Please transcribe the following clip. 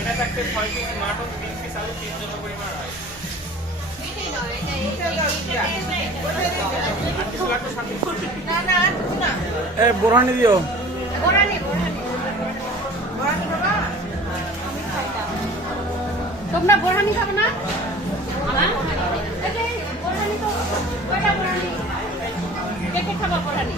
এটা থাকতে 6 piece mutton 3 piece আলু 3 জন পরিমাণ হয়। এ বোরহানি দিও। তোমরা বোরহানি খাবে না? আমার বোরহানি তো কয়টা বোরহানি? কে কে খাবা বোরহানি?